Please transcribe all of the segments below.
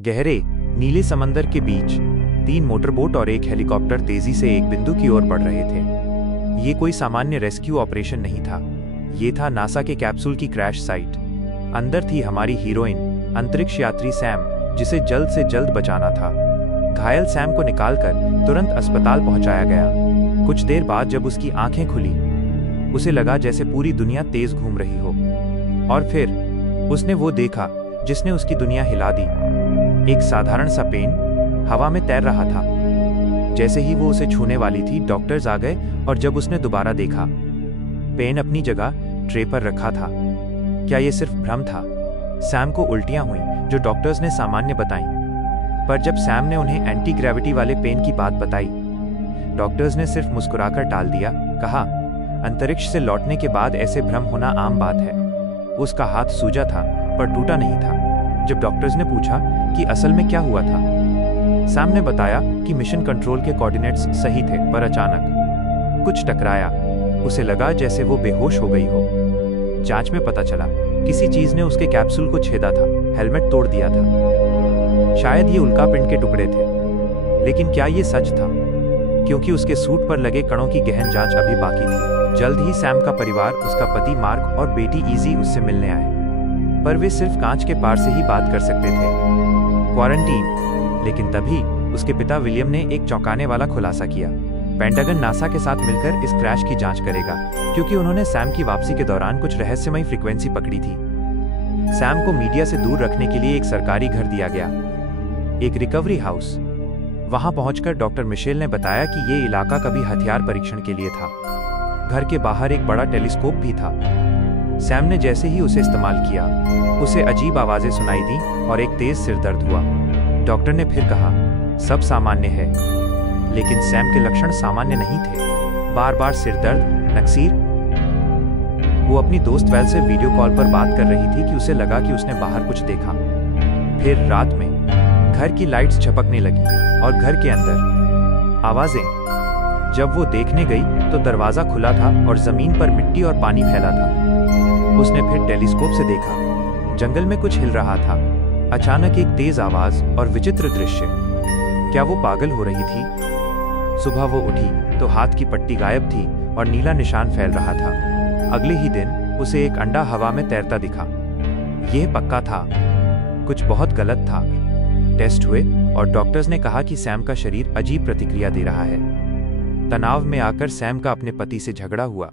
गहरे नीले समंदर के बीच 3 मोटरबोट और एक हेलीकॉप्टर तेजी से एक बिंदु की ओर बढ़ रहे थे। ये कोई सामान्य रेस्क्यू ऑपरेशन नहीं था। ये था नासा के कैप्सूल की क्रैश साइट। अंदर थी हमारी हीरोइन, अंतरिक्ष यात्री सैम, जिसे जल्द से जल्द बचाना था। घायल सैम को निकालकर तुरंत अस्पताल पहुंचाया गया। कुछ देर बाद जब उसकी आंखें खुली, उसे लगा जैसे पूरी दुनिया तेज घूम रही हो। और फिर उसने वो देखा जिसने उसकी दुनिया हिला दी। एक साधारण सा पेन हवा में तैर रहा था। जैसे ही वो उसे छूने वाली थी, डॉक्टर्स आ गए और जब उसने दोबारा देखा, पेन अपनी जगह ट्रे पर रखा था। क्या ये सिर्फ भ्रम था? सैम को उल्टियां हुईं, जो डॉक्टर्स ने सामान्य बताईं। पर जब सैम ने उन्हें एंटी ग्रेविटी वाले पेन की बात बताई, डॉक्टर्स ने सिर्फ मुस्कुराकर टाल दिया। कहा, अंतरिक्ष से लौटने के बाद ऐसे भ्रम होना आम बात है। उसका हाथ सूजा था पर टूटा नहीं था। जब डॉक्टर्स ने पूछा कि असल में क्या हुआ था, सैम ने बताया कि मिशन कंट्रोल के कोऑर्डिनेट्स सही थे, पर अचानक कुछ टकराया। उसे लगा जैसे वो बेहोश हो गई हो। जांच में पता चला किसी चीज ने उसके कैप्सूल को छेदा था, हेलमेट तोड़ दिया था। शायद ये उल्कापिंड के टुकड़े थे। लेकिन क्या ये सच था? क्योंकि उसके सूट पर लगे कणों की गहन जांच अभी बाकी थी। जल्द ही सैम का परिवार, उसका पति मार्क और बेटी इजी उससे मिलने आए। पर वे सिर्फ कांच के पार से ही बात कर सकते थे। क्वारंटीन। लेकिन तभी उसके पिता विलियम ने एक चौंकाने वाला खुलासा किया। पेंटागन नासा के साथ मिलकर इस क्रैश की जांच करेगा, क्योंकि उन्होंने सैम की वापसी के दौरान कुछ रहस्यमयी फ्रीक्वेंसी पकड़ी थी। सैम को मीडिया से दूर रखने के लिए एक सरकारी घर दिया गया, एक रिकवरी हाउस। वहां पहुंचकर डॉक्टर मिशेल ने बताया कि ये इलाका कभी हथियार परीक्षण के लिए था। घर के बाहर एक बड़ा टेलीस्कोप भी था। सैम ने जैसे ही उसे इस्तेमाल किया, उसे अजीब आवाजें सुनाई दी और एक तेज सिरदर्द हुआ। डॉक्टर ने फिर कहा, सब सामान्य है। लेकिन सैम के लक्षण सामान्य नहीं थे। बार बार सिरदर्द, नक्सीर। वो अपनी दोस्त वेल से वीडियो कॉल पर बात कर रही थी कि उसे लगा कि उसने बाहर कुछ देखा। फिर रात में घर की लाइट्स झपकने लगी और घर के अंदर आवाजें। जब वो देखने गई तो दरवाजा खुला था और जमीन पर मिट्टी और पानी फैला था। उसने फिर टेलीस्कोप से देखा, जंगल में कुछ हिल रहा था। अचानक एक तेज आवाज और विचित्र दृश्य। क्या वो पागल हो रही थी? सुबह वो उठी तो हाथ की पट्टी गायब थी और नीला निशान फैल रहा था। अगले ही दिन उसे एक अंडा हवा में तैरता दिखा। यह पक्का था, कुछ बहुत गलत था। टेस्ट हुए और डॉक्टर्स ने कहा कि सैम का शरीर अजीब प्रतिक्रिया दे रहा है। तनाव में आकर सैम का अपने पति से झगड़ा हुआ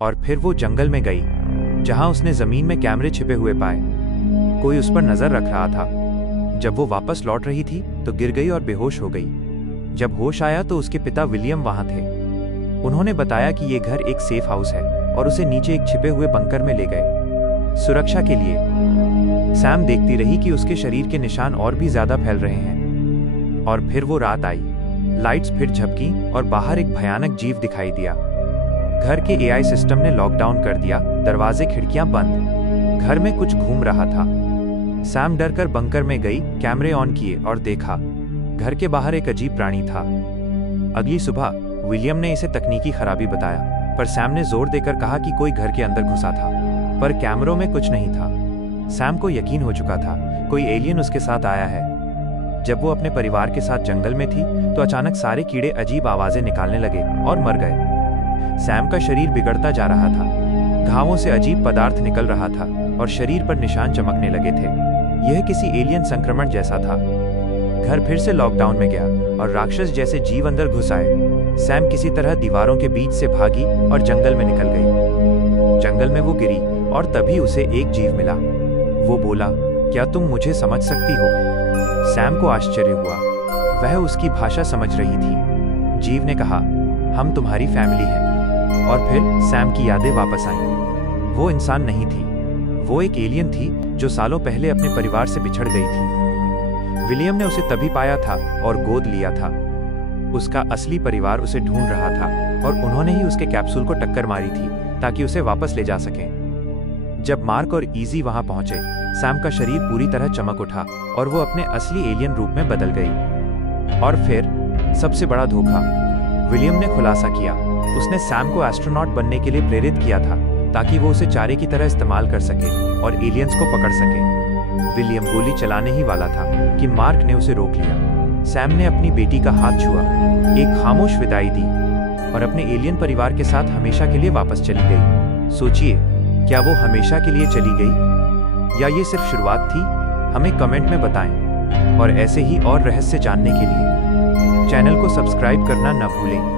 और फिर वो जंगल में गई, जहां उसने जमीन में कैमरे छिपे हुए पाए। कोई उस पर नजर रख रहा था। जब वो वापस लौट रही थी तो गिर गई और बेहोश हो गई। जब होश आया तो उसके पिता विलियम वहां थे। उन्होंने बताया कि ये घर एक सेफ हाउस है और उसे नीचे एक छिपे हुए बंकर में ले गए, सुरक्षा के लिए। सैम देखती रही कि उसके शरीर के निशान और भी ज्यादा फैल रहे हैं। और फिर वो रात आई। लाइट्स फिर झपकी और बाहर एक भयानक जीव दिखाई दिया। घर के एआई सिस्टम ने लॉकडाउन कर दिया, दरवाजे खिड़कियां बंद। घर में कुछ घूम रहा था। सैम डरकर बंकर में गई, कैमरे ऑन किए और देखा, घर के बाहर एक अजीब प्राणी था। अगली सुबह विलियम ने इसे तकनीकी खराबी बताया, पर सैम ने जोर देकर कहा कि कोई घर के अंदर घुसा था, पर कैमरों में कुछ नहीं था। सैम को यकीन हो चुका था, कोई एलियन उसके साथ आया है। जब वो अपने परिवार के साथ जंगल में थी तो अचानक सारे कीड़े अजीब आवाजें निकालने लगे और मर गए। सैम का शरीर बिगड़ता जा रहा था। घावों से अजीब पदार्थ निकल रहा था और शरीर पर निशान चमकने लगे थे। यह किसी एलियन संक्रमण जैसा था। घर फिर से लॉकडाउन में गया और राक्षस जैसे जीव अंदर घुस आए। सैम किसी तरह दीवारों के बीच से भागी और जंगल में निकल गई। जंगल में वो गिरी और तभी उसे एक जीव मिला। वो बोला, क्या तुम मुझे समझ सकती हो? सैम को आश्चर्य हुआ। वह उसकी भाषा समझ रही थी। जीव ने कहा, हम तुम्हारी फैमिली हैं। और फिर सैम की यादें वापस आईं। वो इंसान नहीं थी, वो एक एलियन थी जो सालों पहले अपने परिवार से बिछड़ गई थी। विलियम ने उसे तभी पाया था और गोद लिया था। उसका असली परिवार उसे ढूंढ रहा था और उन्होंने ही उसके कैप्सूल को टक्कर मारी थी ताकि उसे वापस ले जा सकें। जब मार्क और इजी वहां पहुंचे, सैम का शरीर पूरी तरह चमक उठा और वो अपने असली एलियन रूप में बदल गई। और फिर सबसे बड़ा धोखा, विलियम ने खुलासा किया। उसने सैम को एस्ट्रोनॉट बनने के लिए प्रेरित किया था ताकि वो उसे चारे की तरह इस्तेमाल कर सके और एलियंस को पकड़ सके। विलियम गोली चलाने ही वाला था कि मार्क ने उसे रोक लिया। सैम ने अपनी बेटी का हाथ छुआ, एक खामोश विदाई दी और अपने एलियन परिवार के साथ हमेशा के लिए वापस चली गई। सोचिए, क्या वो हमेशा के लिए चली गई या ये सिर्फ शुरुआत थी? हमें कमेंट में बताएं और ऐसे ही और रहस्य जानने के लिए चैनल को सब्सक्राइब करना न भूलें।